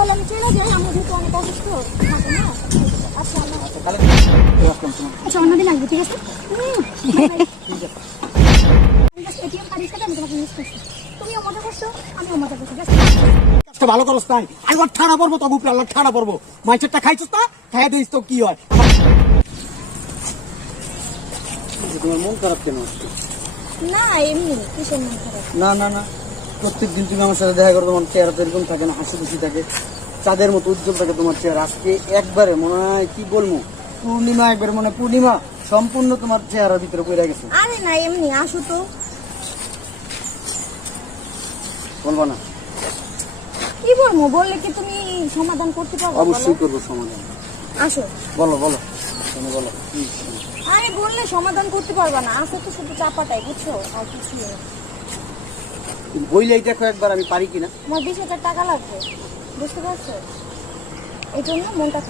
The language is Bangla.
তাহলে আমি চলে যাই, আমি যেহেতু অনেক অসুস্থ থাকো না। আচ্ছা আল্লাহ হাফেজ। তাহলে আচ্ছা অন্যদিন আসবো, ঠিক আছে? ঠিক আছে। এটিএম কার্ড হিসেবে আমি তোমাকে মিস করছি, তুমিও মজা করছো আমিও মজা করছি। কাজটা ভালো করস নাই, আবার ঠাড়া পড়বো, তবু আল্লাহ ঠাড়া পড়বো। মাইচেরটা খাইছিস না, খাইয়া দিস তো কি হয়। তোমার মন খারাপ কেন আজকে? না এমনি, কিসের মন খারাপ? না না না, প্রত্যেকদিন তুমি আমার সাথে দেখা করো, তোমার চেহারা তো এরকম থাকে না, হাসি খুশি থাকে, চাঁদের মতো উজ্জ্বল থাকে তোমার চেহারা। আজকে একবারে মনে হয় কি বলবো, পূর্ণিমা, একবারে মনে হয় পূর্ণিমা সম্পূর্ণ তোমার চেহারার ভিতরে পড়ে গেছে। আরে না এমনি, আসো তো। বলবো না? কি বলবো, বললে কি তুমি সমাধান করতে পারবে? অবশ্যই করবো সমাধান। আসো। বলো বলো, তুমি বলো কি সমস্যা? আরে বললে সমাধান করতে পারবা না, আসো তো, শুধু চাপাটাই, বুঝছো, আর কিছু নেই। তুমি বইলেই দেখো একবার আমি পারি কিনা। আমার 20,000 টাকা লাগবে, বুঝতে পারছো? এই জন্য মনটা